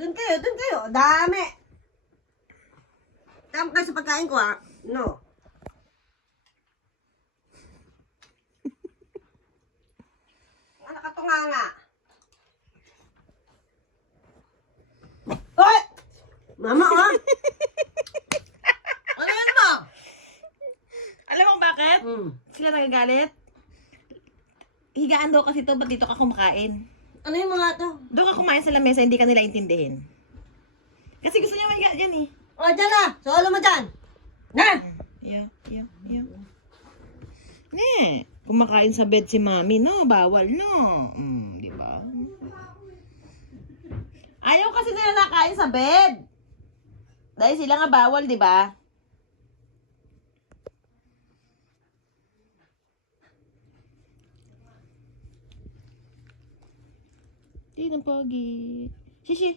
Doon kayo. Dami. Tama kayo sa pagkain ko, ha? No. Anak ka nga. Hoy! Mama, oh! Ano yan mo? Alam mo bakit? Sila nagagalit? Higaan daw kasi to, ba't dito ka kumakain? Ano yung mga to? Doon ka kumain sa lamesa, hindi ka nila intindihin. Kasi gusto niya mahiga dyan eh. O, dyan na! Solo mo dyan! Na! Yo. Kumakain sa bed si mami, no? Bawal, no? Di ba? Ayaw kasi nila nakain sa bed. Dahil sila nga bawal, di ba? Di ng pogi. Shishi.